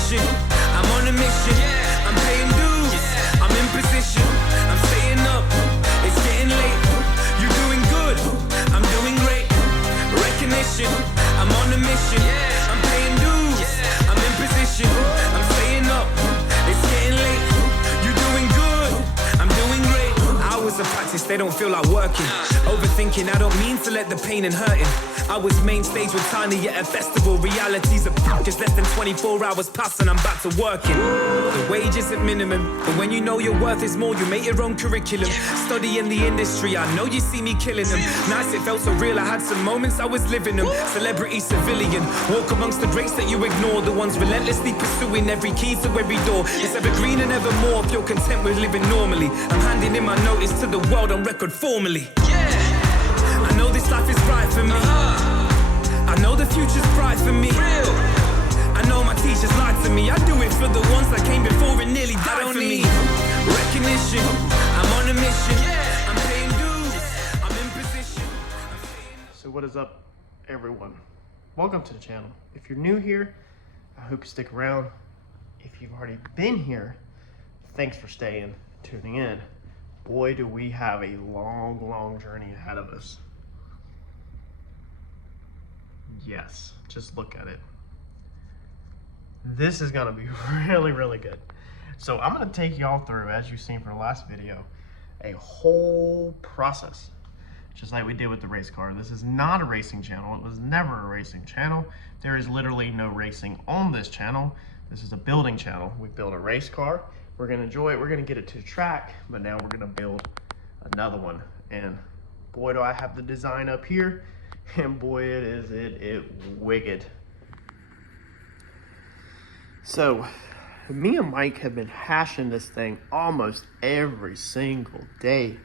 recognition. I'm on a mission. I'm paying dues. I'm in position. I'm staying up. It's getting late. You're doing good. I'm doing great. Recognition. I'm on a mission. I'm paying dues. I'm in position. I'm staying up. It's getting late. You're doing good. I'm doing great. Hours of practice, they don't feel like working. Overthinking, I don't mean to let the pain and hurting. I was main stage with Tiny at a festival. Realities are just less than 24 hours past and I'm back to working. The wage isn't minimum, but when you know your worth is more, you make your own curriculum. Study in the industry, I know you see me killing them. Nice, it felt so real, I had some moments I was living them. Celebrity, civilian, walk amongst the greats that you ignore. The ones relentlessly pursuing every key to every door. It's evergreen and evermore if you're content with living normally. I'm handing in my notice to the world on record formally. I know this life is right for me. I know the future's bright for me. I know my teachers lied to me. I do it for the ones that came before and nearly died for me. Recognition, I'm on a mission. I'm paying dues, I'm in position. So what is up, everyone? Welcome to the channel. If you're new here, I hope you stick around. If you've already been here, thanks for staying, tuning in. Boy, do we have a long journey ahead of us. Yes, just look at it. This is gonna be really good. So I'm gonna take y'all through, as you've seen from the last video, a whole process, just like we did with the race car. This is not a racing channel. It was never a racing channel. There is literally no racing on this channel. This is a building channel. We built a race car. We're gonna enjoy it. We're gonna get it to the track, but now we're gonna build another one. And boy, do I have the design up here. And boy, it wicked. So me and Mike have been hashing this thing almost every single day.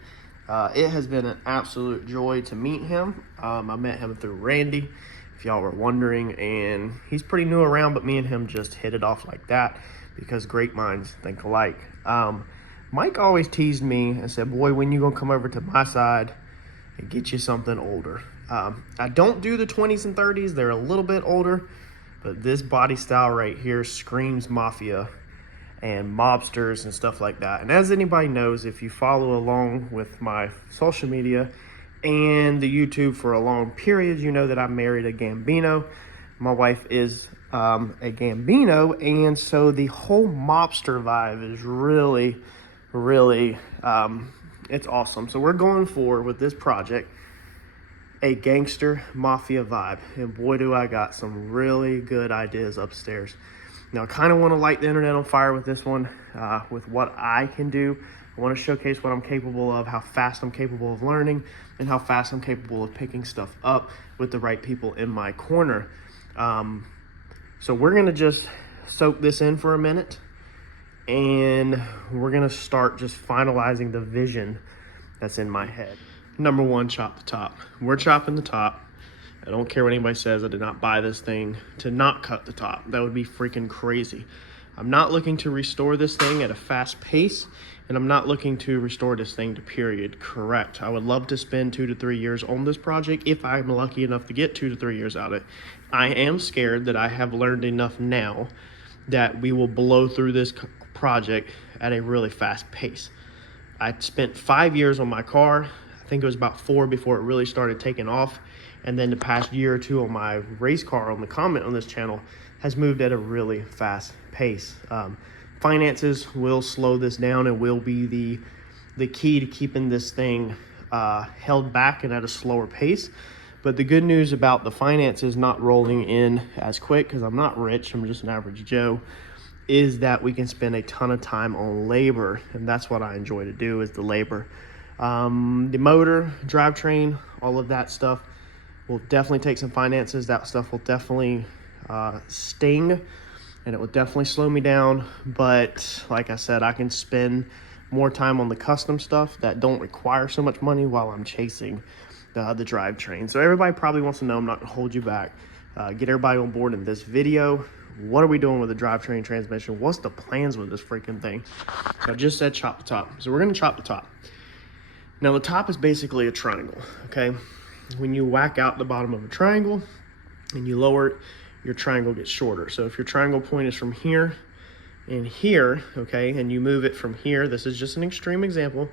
It has been an absolute joy to meet him. I met him through Randy, if y'all were wondering, and he's pretty new around, but me and him just hit it off like that because great minds think alike. Mike always teased me and said, boy, when you gonna come over to my side and get you something older? I don't do the 20s and 30s. They're a little bit older, but this body style right here screams mafia and mobsters and stuff like that. And as anybody knows, if you follow along with my social media and the YouTube for a long period, you know that I married a Gambino. My wife is a Gambino, and so the whole mobster vibe is really it's awesome. So we're going forward with this project, a gangster mafia vibe, and boy do I got some really good ideas upstairs. Now I kind of want to light the internet on fire with this one, with what I can do. I want to showcase what I'm capable of, how fast I'm capable of learning, and how fast I'm capable of picking stuff up with the right people in my corner. So we're gonna just soak this in for a minute, and we're gonna start just finalizing the vision that's in my head. Number one, chop the top. We're chopping the top. I don't care what anybody says. I did not buy this thing to not cut the top. That would be freaking crazy. I'm not looking to restore this thing at a fast pace, and I'm not looking to restore this thing to period correct. I would love to spend 2 to 3 years on this project if I'm lucky enough to get 2 to 3 years out of it. I am scared that I have learned enough now that we will blow through this project at a really fast pace. I spent 5 years on my car. I think it was about 4 before it really started taking off. And then the past year or two on my race car on the Comet on this channel has moved at a really fast pace. Finances will slow this down and will be the key to keeping this thing held back and at a slower pace. But the good news about the finances not rolling in as quick, because I'm not rich, I'm just an average Joe, is that we can spend a ton of time on labor. And that's what I enjoy to do, is the labor. The motor, drivetrain, all of that stuff will definitely take some finances. That stuff will definitely sting, and it will definitely slow me down. But like I said, I can spend more time on the custom stuff that don't require so much money while I'm chasing the drivetrain. So everybody probably wants to know, I'm not gonna hold you back. Get everybody on board in this video. What are we doing with the drivetrain transmission? What's the plans with this freaking thing? So I just said chop the top. So we're gonna chop the top. Now the top is basically a triangle, okay? When you whack out the bottom of a triangle and you lower it, your triangle gets shorter. So if your triangle point is from here and here, okay, and you move it from here, this is just an extreme example,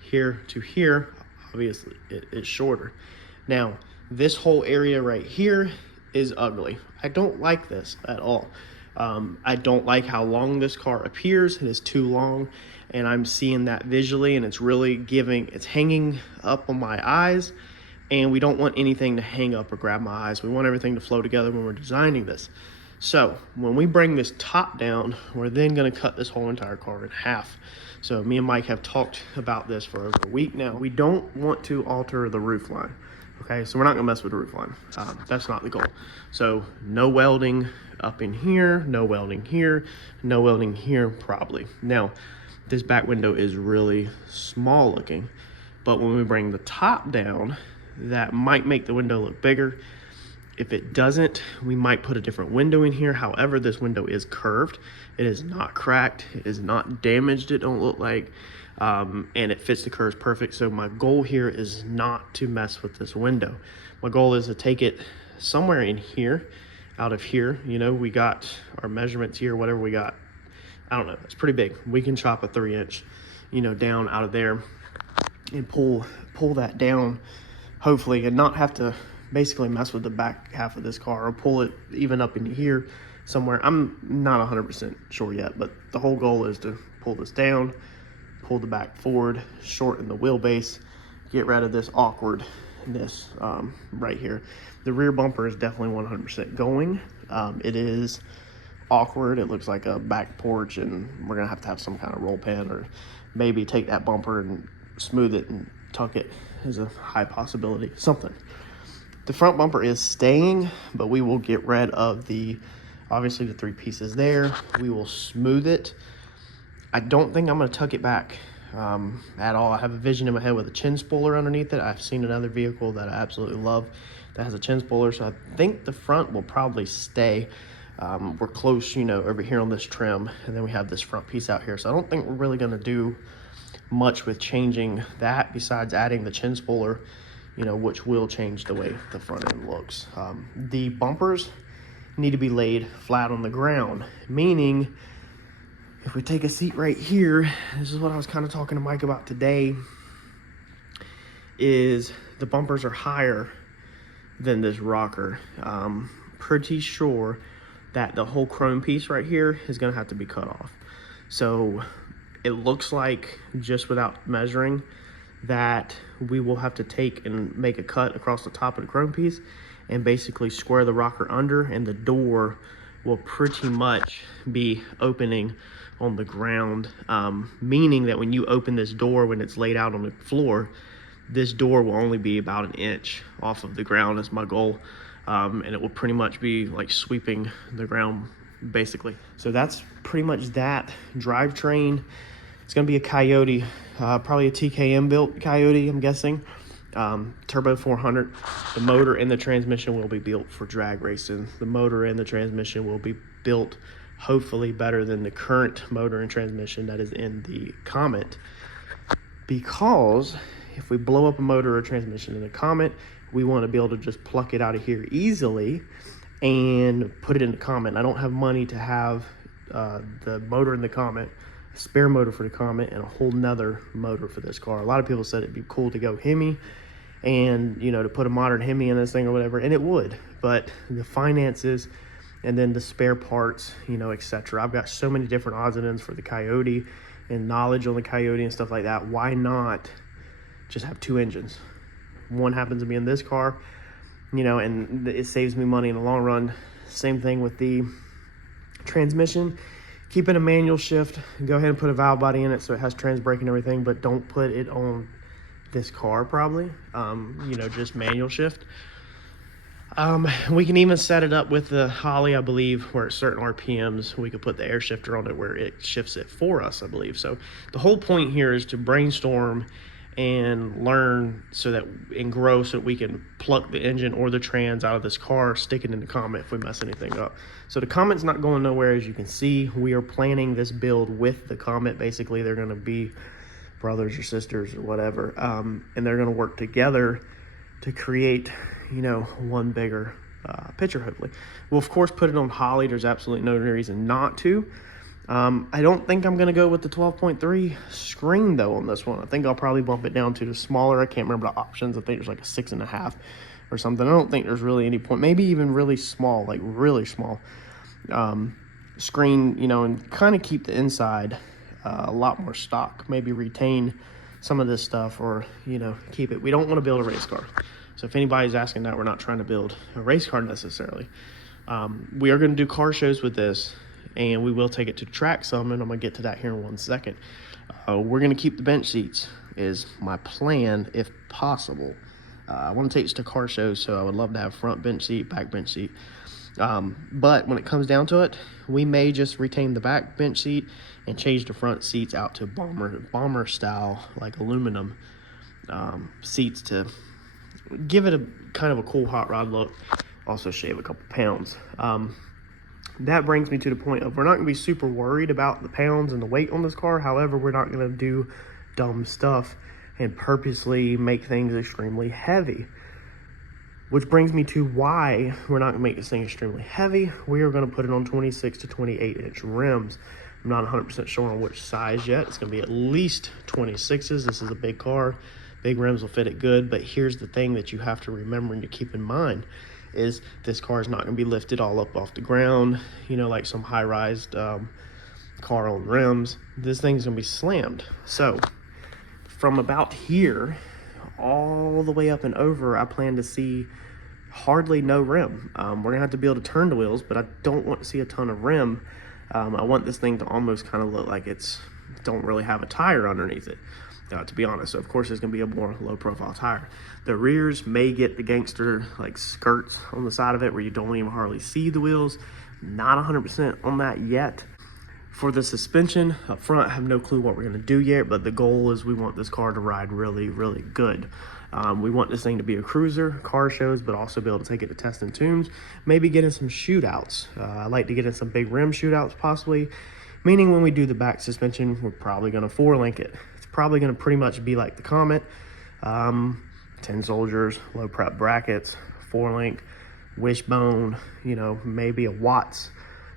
here to here, obviously it is shorter. Now, this whole area right here is ugly. I don't like this at all. I don't like how long this car appears. It is too long, and I'm seeing that visually, and it's really it's hanging up on my eyes, and we don't want anything to hang up or grab my eyes. We want everything to flow together when we're designing this. So when we bring this top down, we're then gonna cut this whole entire car in half. So me and Mike have talked about this for over a week now. We don't want to alter the roof line. Okay, so we're not gonna mess with the roof line. That's not the goal. So no welding up in here, no welding here, no welding here probably. Now, this back window is really small looking, but when we bring the top down, that might make the window look bigger. If it doesn't, we might put a different window in here. However, this window is curved. It is not cracked. It is not damaged, it don't look like. And it fits the curves perfect. So my goal here is not to mess with this window. My goal is to take it somewhere in here, out of here. You know, we got our measurements here, whatever we got. I don't know, it's pretty big. We can chop a 3-inch, you know, down out of there and pull that down, hopefully, and not have to basically mess with the back half of this car, or pull it even up into here somewhere. I'm not 100% sure yet, but the whole goal is to pull this down, pull the back forward, shorten the wheelbase, get rid of this awkwardness right here. The rear bumper is definitely 100% going. It is awkward. It looks like a back porch, and we're gonna have to have some kind of roll pan, or maybe take that bumper and smooth it and tuck it is a high possibility, something. The front bumper is staying, but we will get rid of obviously the 3 pieces there. We will smooth it. I don't think I'm gonna tuck it back at all. I have a vision in my head with a chin spoiler underneath it. I've seen another vehicle that I absolutely love that has a chin spoiler, so I think the front will probably stay. We're close, you know, over here on this trim, and then we have this front piece out here. So I don't think we're really gonna do much with changing that besides adding the chin spoiler, you know, which will change the way the front end looks. The bumpers need to be laid flat on the ground, meaning if we take a seat right here, this is what I was kind of talking to Mike about today, is the bumpers are higher than this rocker. Pretty sure that the whole chrome piece right here is gonna have to be cut off. So it looks like, just without measuring, that we will have to take and make a cut across the top of the chrome piece and basically square the rocker under, and the door will pretty much be opening on the ground, meaning that when you open this door, when it's laid out on the floor, this door will only be about 1 inch off of the ground is my goal. And it will pretty much be like sweeping the ground basically. So that's pretty much that. Drivetrain, it's gonna be a Coyote, probably a TKM built Coyote, I'm guessing. Turbo 400. The motor and the transmission will be built for drag racing. The motor and the transmission will be built hopefully better than the current motor and transmission that is in the Comet, because if we blow up a motor or transmission in the Comet, we want to be able to just pluck it out of here easily and put it in the Comet. I don't have money to have the motor in the Comet, a spare motor for the Comet, and a whole nother motor for this car. A lot of people said it'd be cool to go Hemi and, you know, to put a modern Hemi in this thing or whatever, and it would, but the finances and then the spare parts, you know, etc. I've got so many different odds and ends for the Coyote and knowledge on the Coyote and stuff like that. Why not just have 2 engines? One happens to be in this car, you know, and it saves me money in the long run. Same thing with the transmission. Keep it a manual shift. Go ahead and put a valve body in it so it has trans brake and everything, but don't put it on this car probably. You know, just manual shift. We can even set it up with the Holly, I believe, where at certain RPMs we could put the air shifter on it where it shifts it for us, I believe. So the whole point here is to brainstorm and learn and grow so that we can pluck the engine or the trans out of this car, stick it in the Comet if we mess anything up. So the Comet's not going nowhere, as you can see. We are planning this build with the Comet. Basically, they're going to be brothers or sisters or whatever, and they're going to work together to create, you know, one bigger picture, hopefully. We'll, of course, put it on Holley. There's absolutely no reason not to. I don't think I'm going to go with the 12.3 screen, though, on this one. I think I'll probably bump it down to the smaller. I can't remember the options. I think there's like a 6.5 or something. I don't think there's really any point. Maybe even really small, like really small screen, you know, and kind of keep the inside a lot more stock. Maybe retain some of this stuff, or, you know, keep it. We don't want to build a race car. So if anybody's asking that, we're not trying to build a race car necessarily. We are going to do car shows with this, and we will take it to track some, and I'm going to get to that here in 1 second. We're going to keep the bench seats is my plan, if possible. I want to take this to car shows, so I would love to have front bench seat, back bench seat. But when it comes down to it, we may just retain the back bench seat and change the front seats out to bomber style, like aluminum seats, to give it a kind of a cool hot rod look. Also shave a couple pounds. That brings me to the point of, we're not going to be super worried about the pounds and the weight on this car. However, we're not going to do dumb stuff and purposely make things extremely heavy. Which brings me to why we're not going to make this thing extremely heavy. We are going to put it on 26 to 28 inch rims. I'm not 100% sure on which size yet. It's going to be at least 26s. This is a big car. Big rims will fit it good. But here's the thing that you have to remember and to keep in mind is this car is not going to be lifted all up off the ground, you know, like some high-rise car on rims. This thing's going to be slammed. So from about here all the way up and over, I plan to see hardly no rim. We're gonna have to be able to turn the wheels, but I don't want to see a ton of rim. I want this thing to almost kind of look like it's don't really have a tire underneath it, to be honest. So of course it's gonna be a more low profile tire. The rears may get the gangster like skirts on the side of it where you don't even hardly see the wheels. Not 100% on that yet. For the suspension up front, I have no clue what we're going to do yet, but the goal is we want this car to ride really, really good. We want this thing to be a cruiser, car shows, but also be able to take it to test and tunes, maybe get in some shootouts. I like to get in some big rim shootouts possibly, meaning when we do the back suspension, we're probably going to 4-link it. It's probably going to pretty much be like the Comet, 10 soldiers, low prep brackets, 4-link, wishbone, you know, maybe a Watts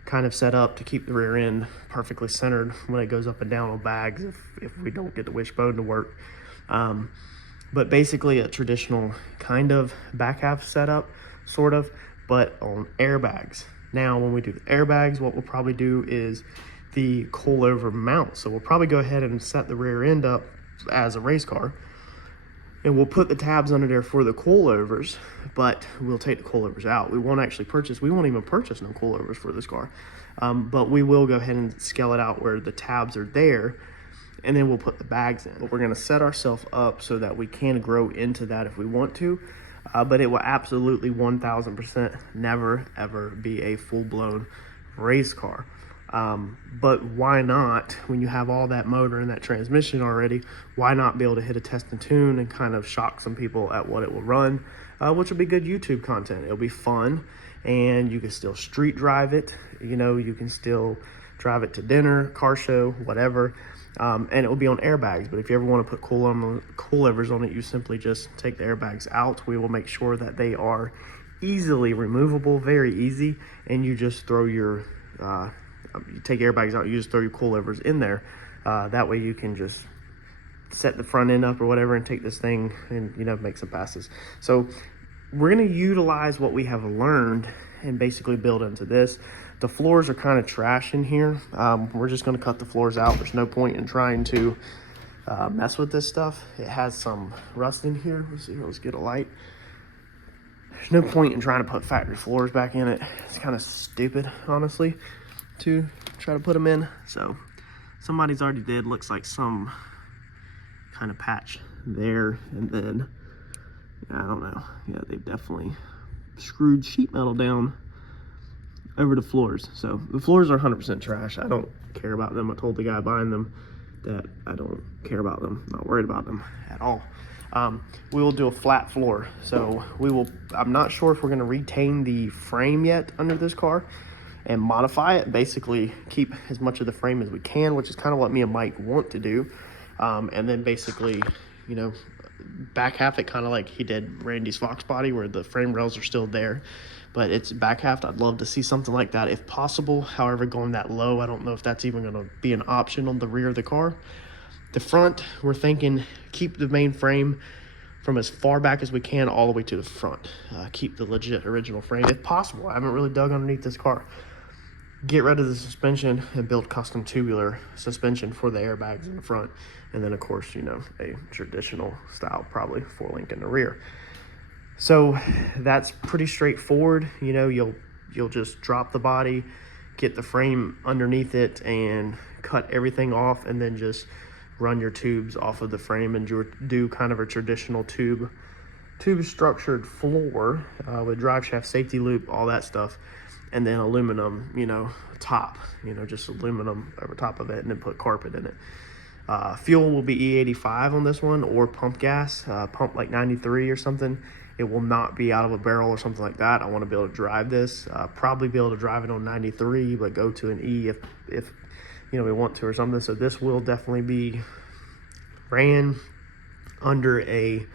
kind of set up to keep the rear end perfectly centered when it goes up and down on bags if we don't get the wishbone to work. But basically a traditional kind of back half setup, sort of, but on airbags. Now when we do the airbags, what we'll probably do is the coilover mount. So we'll probably go ahead and set the rear end up as a race car, and we'll put the tabs under there for the coilovers, but we'll take the coilovers out. We won't even purchase no coilovers for this car. But we will go ahead and scale it out where the tabs are there, and then we'll put the bags in. But we're gonna set ourselves up so that we can grow into that if we want to, but it will absolutely 1000% never ever be a full-blown race car. But why not, when you have all that motor and that transmission already, why not be able to hit a test and tune and kind of shock some people at what it will run, which will be good YouTube content. It'll be fun, and you can still street drive it. You know, you can still drive it to dinner, car show, whatever, and it will be on airbags. But if you ever want to put coilovers on it, you simply just take the airbags out. We will make sure that they are easily removable, very easy, and you just throw your you take airbags out, you just throw your coilovers in there. That way you can just set the front end up or whatever and take this thing and, you know, make some passes. So we're going to utilize what we have learned and basically build into this. The floors are kind of trash in here. We're just going to cut the floors out. There's no point in trying to mess with this stuff. It has some rust in here. Let's see here, let's get a light. There's no point in trying to put factory floors back in it. It's kind of stupid, honestly, to try to put them in. So somebody's already did, looks like some kind of patch there, and then I don't know, yeah, they've definitely screwed sheet metal down over the floors. So the floors are 100% trash. I don't care about them. I told the guy buying them that I don't care about them, not worried about them at all. We will do a flat floor. So I'm not sure if we're going to retain the frame yet under this car and modify it, basically keep as much of the frame as we can, which is kind of what me and Mike want to do. And then basically, you know, back half it kind of like he did Randy's Fox body, where the frame rails are still there, but it's back half. I'd love to see something like that if possible. However, going that low, I don't know if that's even going to be an option on the rear of the car. The front, we're thinking keep the main frame from as far back as we can all the way to the front. Keep the legit original frame if possible. I haven't really dug underneath this car. Get rid of the suspension and build custom tubular suspension for the airbags in the front. And then of course, you know, a traditional style, probably 4-link in the rear. So that's pretty straightforward. You know, you'll just drop the body, get the frame underneath it, and cut everything off, and then just run your tubes off of the frame and do kind of a traditional tube structured floor with drive shaft, safety loop, all that stuff, and then aluminum, you know, top, you know, just aluminum over top of it, and then put carpet in it. Fuel will be E85 on this one, or pump gas, pump like 93 or something. It will not be out of a barrel or something like that. I want to be able to drive this, probably be able to drive it on 93, but go to an E if you know, we want to or something. So this will definitely be ran under a,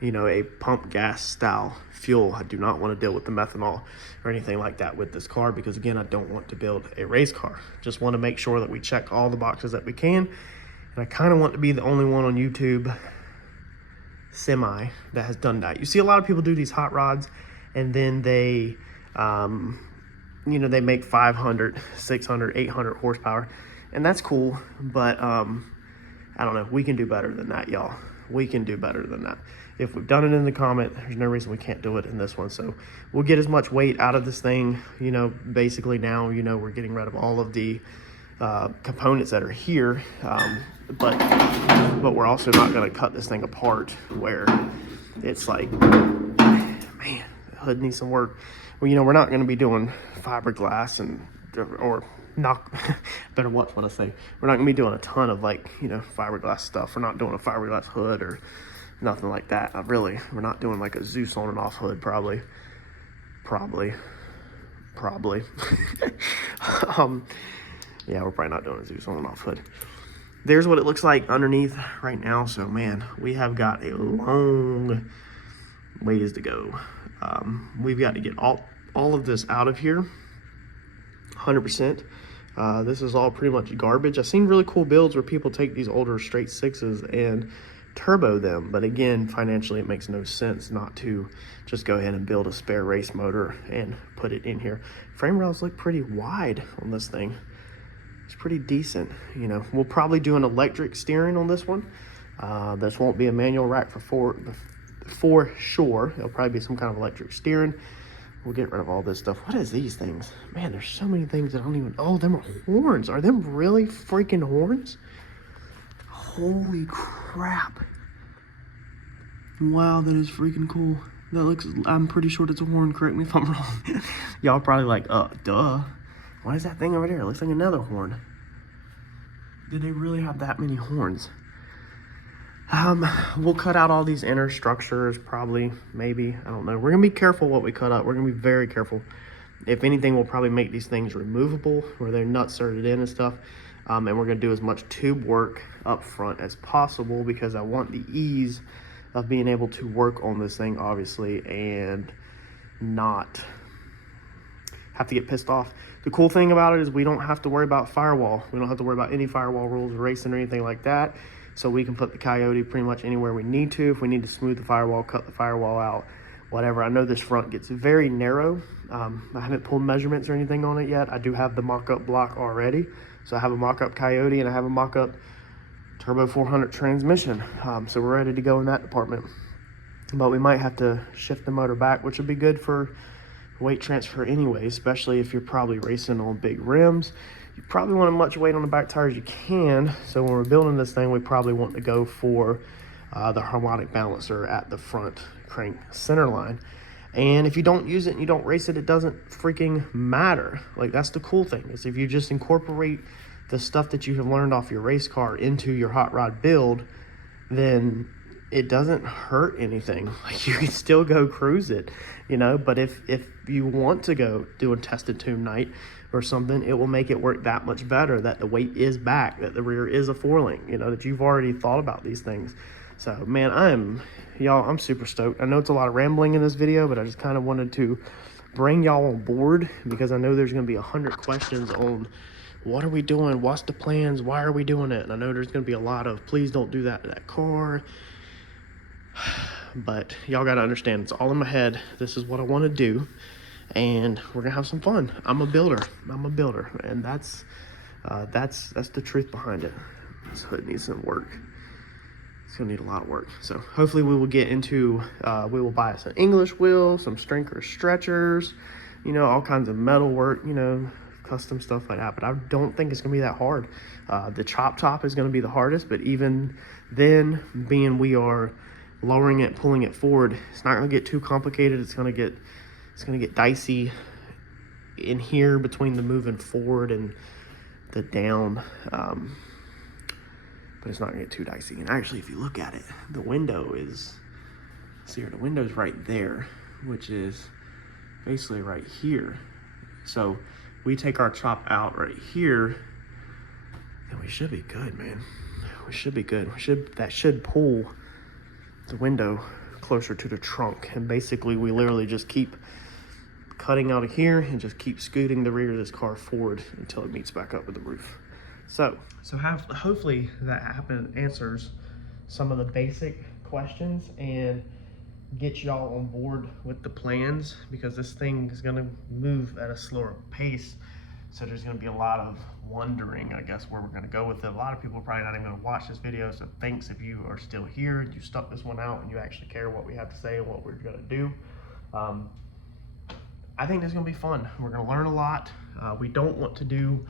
you know, a pump gas style fuel. I do not want to deal with the methanol or anything like that with this car, because again, I don't want to build a race car. Just want to make sure that we check all the boxes that we can. And I kind of want to be the only one on YouTube semi that has done that. You see a lot of people do these hot rods, and then they you know, they make 500, 600, 800 horsepower, and that's cool, but I don't know, we can do better than that, y'all. We can do better than that. If we've done it in the Comet, there's no reason we can't do it in this one. So we'll get as much weight out of this thing, you know. Basically now, you know, we're getting rid of all of the components that are here, but we're also not going to cut this thing apart where it's like, man, the hood needs some work. Well, you know, we're not going to be doing fiberglass or not, better watch what I say. We're not going to be doing a ton of, like, you know, fiberglass stuff. We're not doing a fiberglass hood or nothing like that. We're not doing like a Zeus on and off hood, probably. Yeah, we're probably not doing a Zeus on and off hood. There's what it looks like underneath right now. So man, we have got a long ways to go. We've got to get all of this out of here 100%. This is all pretty much garbage. I've seen really cool builds where people take these older straight sixes and turbo them, but again, financially it makes no sense not to just go ahead and build a spare race motor and put it in here. Frame rails look pretty wide on this thing. It's pretty decent. You know, we'll probably do an electric steering on this one. This won't be a manual rack for sure. It'll probably be some kind of electric steering. We'll get rid of all this stuff. What is these things? Man, there's so many things that I don't even... Oh, them are horns. Are them really freaking horns? Holy crap. Wow, that is freaking cool. That looks... I'm pretty sure it's a horn. Correct me if I'm wrong. Y'all probably like, duh. What is that thing over there? It looks like another horn. Did they really have that many horns? We'll cut out all these inner structures, probably, maybe, I don't know. We're gonna be careful what we cut up. We're gonna be very careful. If anything, we'll probably make these things removable where they're nut inserted in and stuff. And we're gonna do as much tube work up front as possible, because I want the ease of being able to work on this thing, obviously, and not have to get pissed off. The cool thing about it is we don't have to worry about firewall. We don't have to worry about any firewall rules, racing, or anything like that. So we can put the Coyote pretty much anywhere we need to. If we need to smooth the firewall, cut the firewall out, whatever. I know this front gets very narrow. I haven't pulled measurements or anything on it yet. I do have the mock-up block already. So I have a mock-up Coyote and I have a mock-up Turbo 400 transmission. So we're ready to go in that department. But we might have to shift the motor back, which would be good for weight transfer anyway, especially if you're probably racing on big rims. You probably want as much weight on the back tire as you can. So when we're building this thing, we probably want to go for the harmonic balancer at the front crank center line. And if you don't use it and you don't race it, it doesn't freaking matter. Like, that's the cool thing, is if you just incorporate the stuff that you have learned off your race car into your hot rod build, then it doesn't hurt anything. Like, you can still go cruise it, you know. But if you want to go do a tested tune night or something, it will make it work that much better, that the weight is back, that the rear is a 4-link, you know, that you've already thought about these things. So man, I'm super stoked. I know it's a lot of rambling in this video, but I just kind of wanted to bring y'all on board, because I know there's going to be 100 questions on what are we doing, what's the plans, why are we doing it. And I know there's going to be a lot of please don't do that to that car. But y'all got to understand, it's all in my head. This is what I want to do, and we're gonna have some fun. I'm a builder, and that's the truth behind it. This hood needs some work. It's gonna need a lot of work. So hopefully we will get into, we will buy us an English wheel, some Strinker stretchers, you know, all kinds of metal work, you know, custom stuff like that. But I don't think it's gonna be that hard. The chop top is gonna be the hardest, but even then, being we are lowering it, pulling it forward, it's not gonna get too complicated. It's gonna get dicey in here between the moving forward and the down, but it's not gonna get too dicey. And actually, if you look at it, the window is, see here, the window's right there, which is basically right here. So we take our chop out right here, and we should be good, man. We should be good. That should pull the window closer to the trunk, and basically we literally just keep cutting out of here and just keep scooting the rear of this car forward until it meets back up with the roof. So hopefully that answers some of the basic questions and get y'all on board with the plans, because this thing is going to move at a slower pace. So there's going to be a lot of wondering, I guess, where we're going to go with it. A lot of people are probably not even going to watch this video. So thanks if you are still here and you stuck this one out and you actually care what we have to say and what we're going to do. I think this is going to be fun. We're going to learn a lot. We don't want to do,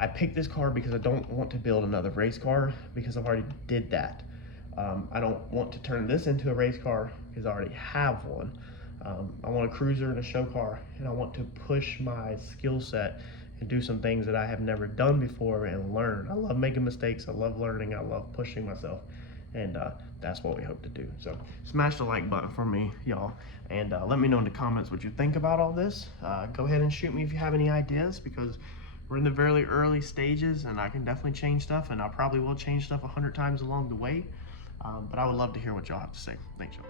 I picked this car because I don't want to build another race car, because I've already did that. I don't want to turn this into a race car because I already have one. I want a cruiser and a show car, and I want to push my skill set and do some things that I have never done before and learn. I love making mistakes. I love learning. I love pushing myself, and that's what we hope to do. So smash the like button for me, y'all, and let me know in the comments what you think about all this. Go ahead and shoot me if you have any ideas, because we're in the very early stages, and I can definitely change stuff, and I probably will change stuff 100 times along the way. But I would love to hear what y'all have to say. Thanks, y'all.